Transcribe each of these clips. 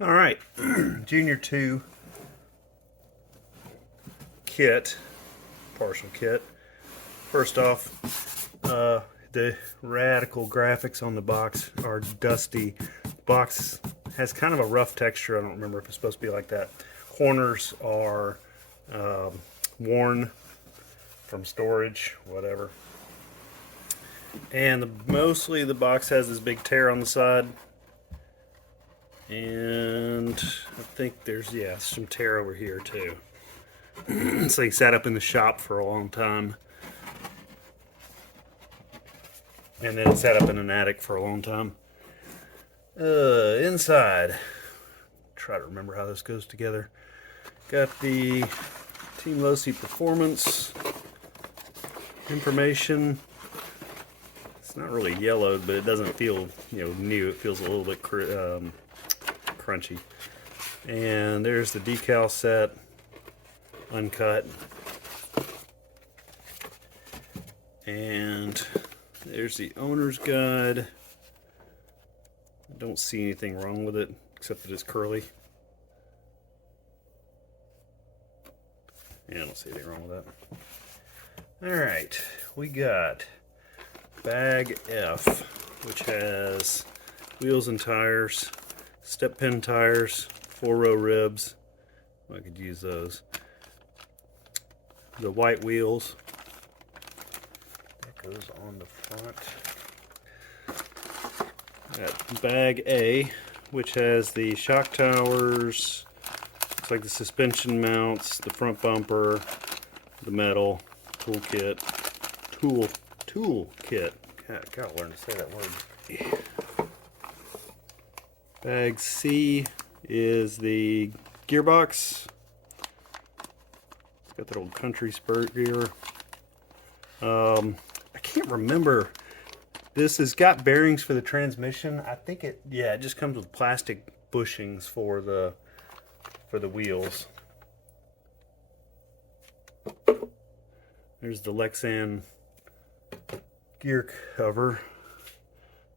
All right, Junior 2 kit, partial kit. First off, the radical graphics on the box are dusty. Box has kind of a rough texture. I don't remember if it's supposed to be like that. Corners are worn from storage, whatever. And mostly the box has this big tear on the side. And I think there's, some tear over here too. This thing sat up in the shop for a long time. And then it sat up in an attic for a long time. Inside, try to remember how this goes together. Got the Team Losi Performance information. It's not really yellowed, but it doesn't feel, new. It feels a little bit crunchy. And there's the decal set, uncut. And there's the owner's guide. I don't see anything wrong with it, except that it's curly. Yeah, I don't see anything wrong with that. Alright, we got bag F, which has wheels and tires, step pin tires, 4-row ribs. I could use those. The white wheels. That goes on the front. Got bag A, which has the shock towers, looks like the suspension mounts, the front bumper, the metal, tool kit. God, gotta learn to say that word. Yeah. Bag C is the gearbox. It's got that old country spurt gear. I can't remember. This has got bearings for the transmission. I think it just comes with plastic bushings for the wheels. There's the Lexan gear cover.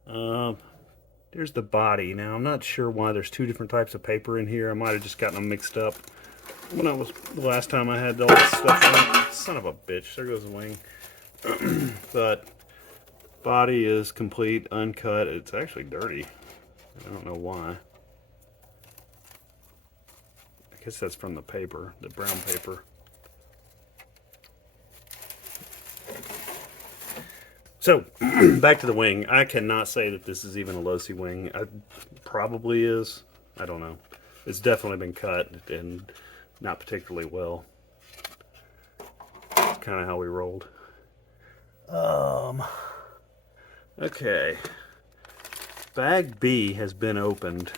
There's the body. Now I'm not sure why there's two different types of paper in here. I might have just gotten them mixed up when I was the last time I had all this stuff on. Son of a bitch, there goes the wing. But body is complete, uncut. It's actually dirty. I don't know why. I guess that's from the paper, the brown paper. So, back to the wing. I cannot say that this is even a Losi wing. It probably is. I don't know. It's definitely been cut and not particularly well. Kind of how we rolled. Okay. Bag B has been opened.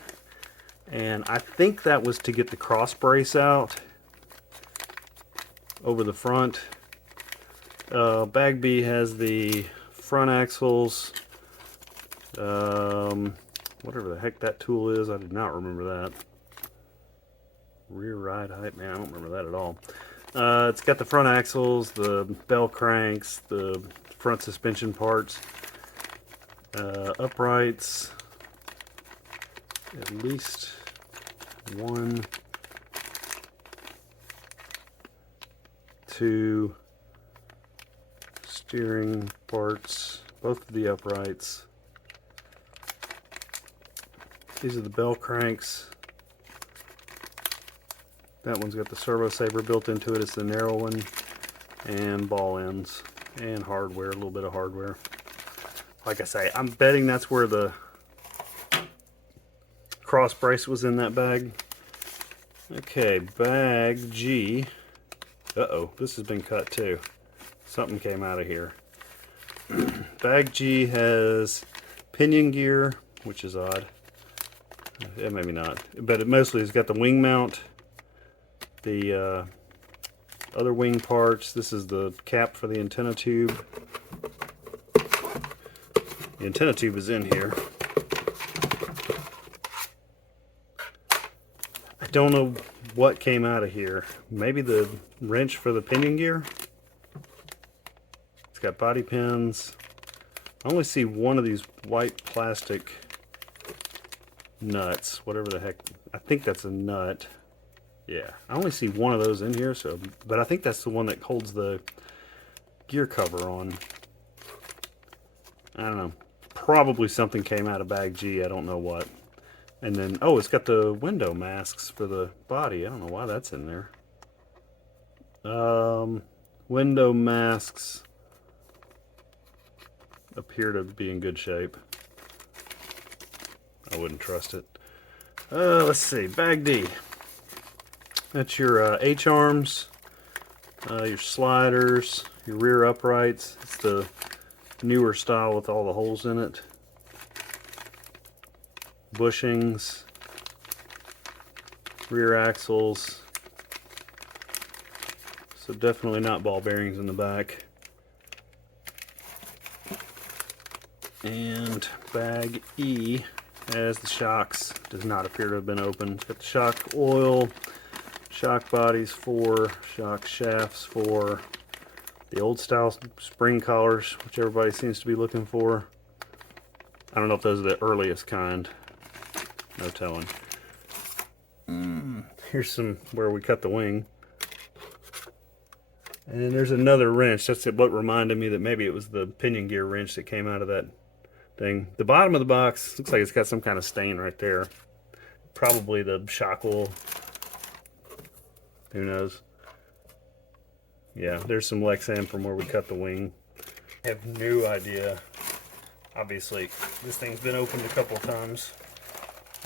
And I think that was to get the cross brace out over the front. Bag B has the front axles, whatever the heck that tool is. I did not remember that. Rear ride height, man, I don't remember that at all. It's got the front axles, the bell cranks, the front suspension parts, uprights, at least one, two steering parts, both of the uprights. These are the bell cranks. That one's got the servo saver built into it. It's the narrow one. And ball ends and hardware, a little bit of hardware. Like I say, I'm betting that's where the cross brace was in that bag. Okay, bag G. Uh-oh, this has been cut too. Something came out of here. Bag G has pinion gear, which is odd. Yeah, maybe not. But it mostly has got the wing mount, the other wing parts. This is the cap for the antenna tube. The antenna tube is in here. I don't know what came out of here. Maybe the wrench for the pinion gear? It's got body pins. I only see one of these white plastic nuts, whatever the heck. I think that's a nut. Yeah, I only see one of those in here, so, but I think that's the one that holds the gear cover on. I don't know. Probably something came out of bag G, I don't know what. And then, oh, it's got the window masks for the body. I don't know why that's in there. Window masks appear to be in good shape. I wouldn't trust it. Let's see, bag D. That's your H-arms, your sliders, your rear uprights. It's the newer style with all the holes in it. Bushings, rear axles. So definitely not ball bearings in the back. And bag E has the shocks. Does not appear to have been opened. It's got the shock oil, shock bodies 4, shock shafts 4, the old style spring collars, which everybody seems to be looking for. I don't know if those are the earliest kind. No telling. Here's some where we cut the wing. And then there's another wrench. That's what reminded me that maybe it was the pinion gear wrench that came out of that thing. The bottom of the box looks like it's got some kind of stain right there. Probably the shock oil. Who knows? Yeah, there's some Lexan from where we cut the wing. I have no idea. Obviously, this thing's been opened a couple of times.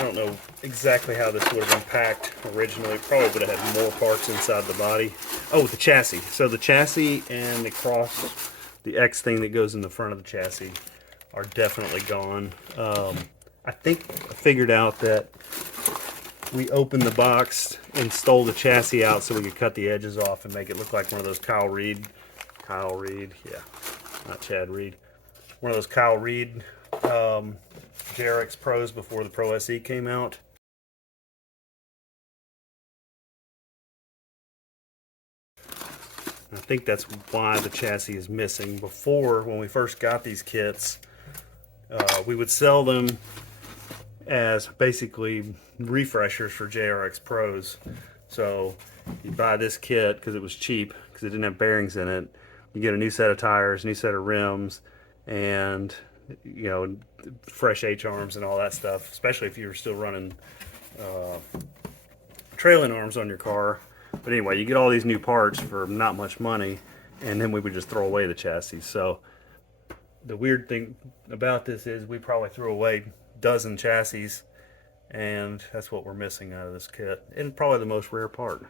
I don't know exactly how this would have been packed originally. Probably would have had more parts inside the body. Oh, the chassis. So the chassis and the cross, the X thing that goes in the front of the chassis are definitely gone. I think I figured out that we opened the box and stole the chassis out so we could cut the edges off and make it look like one of those Kyle Reed, yeah, not Chad Reed. One of those Kyle Reed JRX Pros before the Pro SE came out. I think that's why the chassis is missing. Before, when we first got these kits, we would sell them as basically refreshers for JRX Pros. So you buy this kit because it was cheap, because it didn't have bearings in it. You get a new set of tires, new set of rims, and you know, fresh H-arms and all that stuff, especially if you were still running trailing arms on your car. But anyway, you get all these new parts for not much money, and then we would just throw away the chassis. So the weird thing about this is we probably threw away a dozen chassis, and that's what we're missing out of this kit, and probably the most rare part.